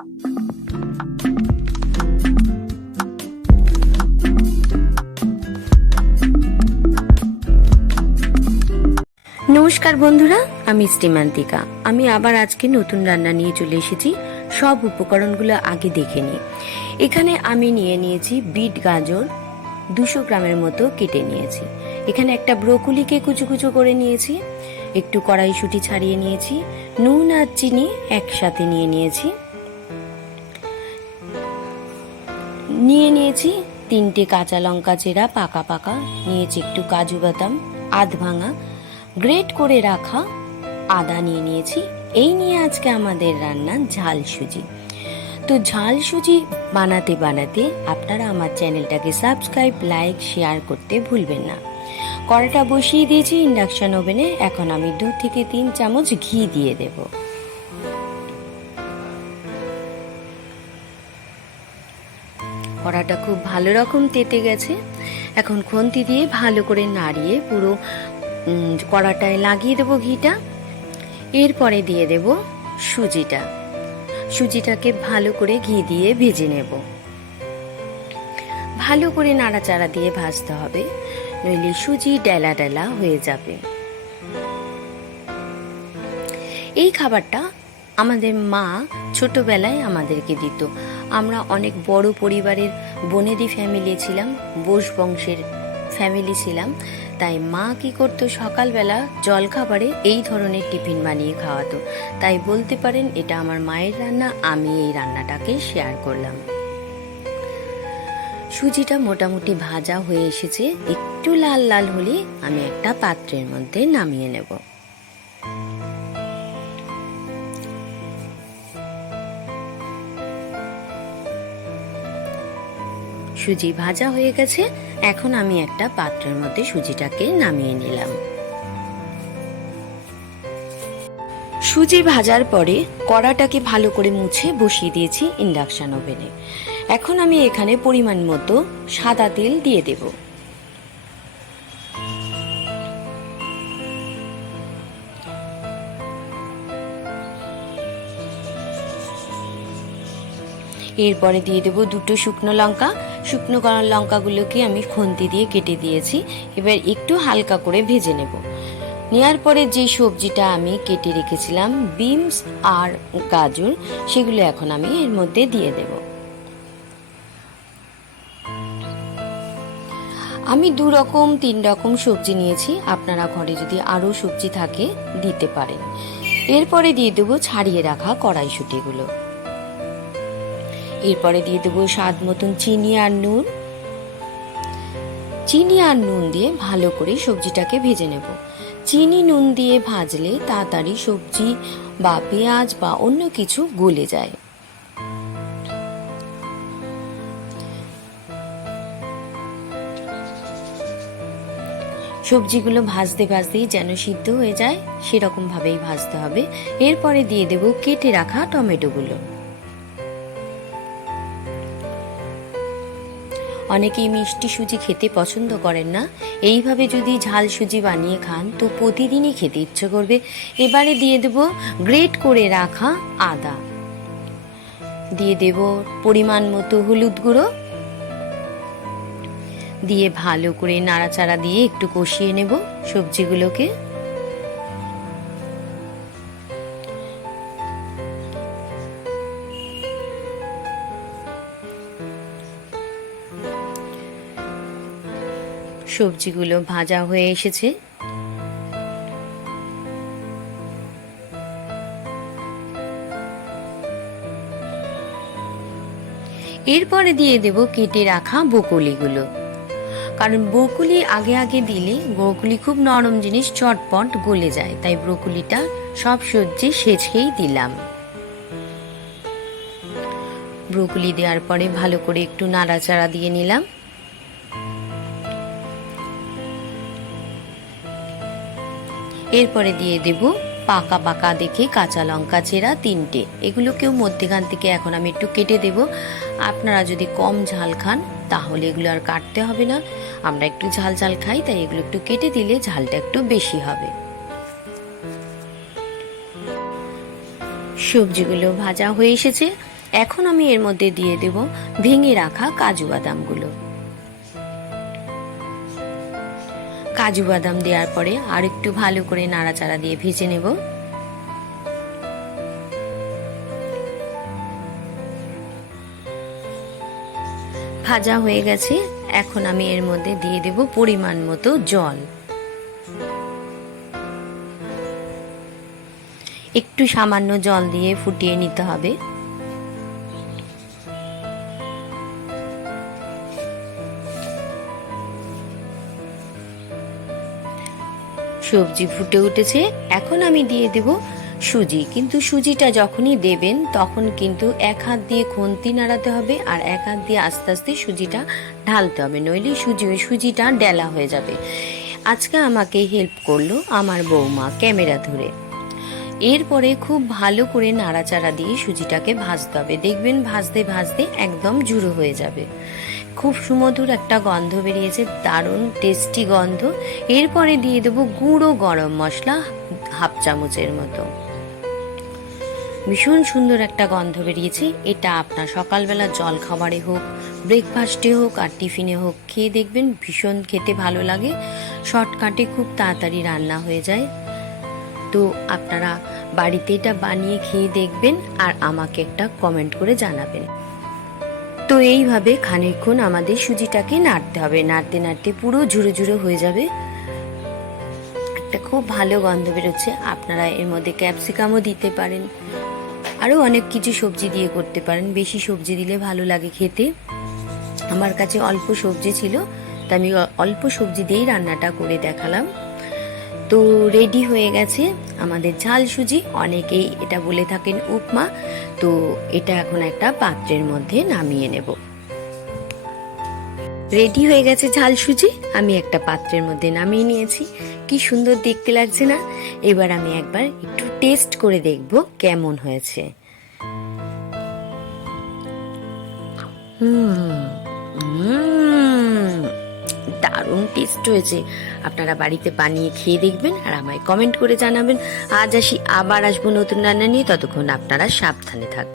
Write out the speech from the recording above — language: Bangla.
নমস্কার বন্ধুরা, আমি শ্রীমান্তিকা। আমি আবার আজকে নতুন রান্না নিয়ে চলে এসেছি। সব উপকরণগুলো আগে দেখে নিই। এখানে আমি নিয়ে নিয়েছি বিট গাজর 200 গ্রামের মতো কেটে নিয়েছি। এখানে একটা ব্রোকলিকে কুচো কুচো করে নিয়েছি, একটু কড়াইশুঁটি ছাড়িয়ে নিয়েছি, নুন আর চিনি একসাথে নিয়ে নিয়েছি 3টে কাঁচা লঙ্কা চেরা পাকা পাকা, নিয়েছি একটু কাজু বাদাম আধ ভাঙা, গ্রেট করে রাখা আদা নিয়েছি। এই নিয়ে আজকে আমাদের রান্না ঝাল সুজি। তো ঝাল সুজি বানাতে বানাতে আপনারা আমার চ্যানেলটাকে সাবস্ক্রাইব, লাইক, শেয়ার করতে ভুলবেন না। কড়াটা বসিয়ে দিয়েছি ইন্ডাকশন ওভেনে। এখন আমি 2 থেকে 3 চামচ ঘি দিয়ে দেব। কড়াটা খুব ভালো রকম তেতে গেছে। এখন খুন্তি দিয়ে ভালো করে নাড়িয়ে পুরো কড়াটায় লাগিয়ে দেবো ঘিটা। এরপরে দিয়ে দেব সুজিটাকে ভালো করে ঘি দিয়ে ভেজে নেব। ভালো করে নাড়াচাড়া দিয়ে ভাজতে হবে, নইলে সুজি ডেলা ডেলা হয়ে যাবে। এই খাবারটা আমাদের মা ছোটবেলায় আমাদেরকে দিত। আমরা অনেক বড় পরিবারের বনেদি ফ্যামিলি ছিলাম, বোস বংশের ফ্যামিলি ছিলাম। তাই মা কি করতো, সকালবেলা জল খাবারে এই ধরনের টিফিন বানিয়ে খাওয়াতো। তাই বলতে পারেন এটা আমার মায়ের রান্না, আমি এই রান্নাটাকে শেয়ার করলাম। সুজিটা মোটামুটি ভাজা হয়ে এসেছে, একটু লাল লাল হলে আমি একটা পাত্রের মধ্যে নামিয়ে নেব। সুজি ভাজা হয়ে গেছে, এখন আমি একটা পাত্রের মধ্যে সুজিটাকে নামিয়ে নিলাম। সুজি ভাজার পরে কড়াটাকে ভালো করে মুছে বসিয়ে দিয়েছি ইন্ডাকশন ওভেনে। এখন আমি এখানে পরিমাণ মতো সাদা তেল দিয়ে দেব। এরপরে দিয়ে দেব 2টো শুকনো লঙ্কা। শুকনো লঙ্কাগুলোকে আমি খুন্তি দিয়ে কেটে দিয়েছি। এবার একটু হালকা করে ভেজে নেব। নেওয়ার পরে যে সবজিটা আমি কেটে রেখেছিলাম, বিনস আর গাজর, সেগুলো এখন আমি এর মধ্যে দিয়ে দেব। আমি 2 রকম 3 রকম সবজি নিয়েছি, আপনারা ঘরে যদি আরও সবজি থাকে দিতে পারেন। এরপরে দিয়ে দেবো ছাড়িয়ে রাখা কড়াইশুঁটিগুলো। এরপরে দিয়ে দেবো স্বাদ মতন চিনি আর নুন। চিনি আর নুন দিয়ে ভালো করে সবজিটাকে ভেজে নেব। চিনি নুন দিয়ে ভাজলে তাড়াতাড়ি সবজি বা পেঁয়াজ বা অন্য কিছু গলে যায়। সবজিগুলো ভাজতে ভাজতেই যেন সিদ্ধ হয়ে যায়, সেরকম ভাবেই ভাজতে হবে। এরপরে দিয়ে দেব কেটে রাখা টমেটোগুলো। অনেকেই মিষ্টি সুজি খেতে পছন্দ করেন না, এইভাবে যদি ঝাল সুজি বানিয়ে খান তো প্রতিদিনই খেতে ইচ্ছে করবে। এবারে দিয়ে দেব গ্রেট করে রাখা আদা, দিয়ে দেব পরিমাণ মতো হলুদ গুঁড়ো, দিয়ে ভালো করে নাড়াচাড়া দিয়ে একটু কষিয়ে নেব সবজিগুলোকে। সবজিগুলো ভাজা হয়ে এসেছে। এরপরে দিয়ে দেব কেটে রাখা ব্রোকলিগুলো, কারণ ব্রোকলি আগে আগে দিলে ব্রোকলি খুব নরম জিনিস, চটপট গলে যায়। তাই ব্রোকলিটা সব সবজি সেচেই দিলাম। ব্রোকলি দেওয়ার পরে ভালো করে একটু নাড়াচাড়া দিয়ে নিলাম। এরপরে দিয়ে দেব পাকা পাকা দেখে কাঁচা লঙ্কা চেরা 3টে। এগুলোকেও মধ্যেখান থেকে এখন আমি একটু কেটে দেব। আপনারা যদি কম ঝাল খান তাহলে এগুলো আর কাটতে হবে না। আমরা একটু ঝাল ঝাল খাই, তাই এগুলো একটু কেটে দিলে ঝালটা একটু বেশি হবে। সবজিগুলো ভাজা হয়ে এসেছে, এখন আমি এর মধ্যে দিয়ে দেব ভেঙে রাখা কাজু বাদামগুলো। কাজু বাদাম দেওয়ার পরে আর একটু ভালো করে নাড়াচাড়া দিয়ে ভেজে নেব। ভাজা হয়ে গেছে, এখন আমি এর মধ্যে দিয়ে দেব পরিমাণ মতো জল। একটু সামান্য জল দিয়ে ফুটিয়ে নিতে হবে। সবজি ফুটে উঠেছে, এখন আমি দিয়ে দেব সুজি। কিন্তু সুজিটা যখনই দেবেন তখন কিন্তু এক হাত দিয়ে খুন্তি নাড়াতে হবে আর এক হাত দিয়ে আস্তে আস্তে সুজিটা ঢালতে হবে, নইলে সুজিটা ডেলা হয়ে যাবে। আজকে আমাকে হেল্প করলো আমার বৌমা ক্যামেরা ধরে। এরপরে খুব ভালো করে নাড়াচাড়া দিয়ে সুজিটাকে ভাজতে হবে। দেখবেন ভাজতে ভাজতে একদম জুড়ো হয়ে যাবে। খুব সুমধুর একটা গন্ধ বেরিয়েছে, দারুণ টেস্টি গন্ধ। এরপরে দিয়ে দেবো গুঁড়ো গরম মশলা হাফ চামচের মতো। ভীষণ সুন্দর একটা গন্ধ বেরিয়েছে। এটা আপনার সকালবেলা জল খাবারে হোক, ব্রেকফাস্টে হোক আর টিফিনে হোক খেয়ে দেখবেন, ভীষণ খেতে ভালো লাগে। শর্টকাটে খুব তাড়াতাড়ি রান্না হয়ে যায়। তো আপনারা বাড়িতে এটা বানিয়ে খেয়ে দেখবেন আর আমাকে একটা কমেন্ট করে জানাবেন। তো এইভাবে খানিকক্ষণ আমাদের সুজিটাকে নাড়তে হবে। নাড়তে নাড়তে পুরো ঝুরো ঝুরো হয়ে যাবে। একটা খুব ভালো গন্ধ বেরোচ্ছে। আপনারা এর মধ্যে ক্যাপসিকামও দিতে পারেন, আরও অনেক কিছু সবজি দিয়ে করতে পারেন। বেশি সবজি দিলে ভালো লাগে খেতে। আমার কাছে অল্প সবজি ছিল, তাই আমি অল্প সবজি দিয়েই রান্নাটা করে দেখালাম। তো রেডি হয়ে গেছে আমাদের ঝাল সুজি। অনেকেই এটা বলে থাকেন উপমা। তো এটা এখন একটা পাত্রের মধ্যে নামিয়ে নেব। রেডি হয়ে গেছে ঝাল সুজি, আমি একটা পাত্রের মধ্যে নামিয়ে নিয়েছি। কি সুন্দর দেখতে লাগছে না? এবার আমি একবার একটু টেস্ট করে দেখব কেমন হয়েছে। দারুণ টেস্ট হয়েছে। আপনারা বাড়িতে বানিয়ে খেয়ে দেখবেন আর আমায় কমেন্ট করে জানাবেন। আজ আসি, আবার আসবো নতুন রান্না নিয়ে। ততক্ষণ আপনারা সাবধানে থাকবেন।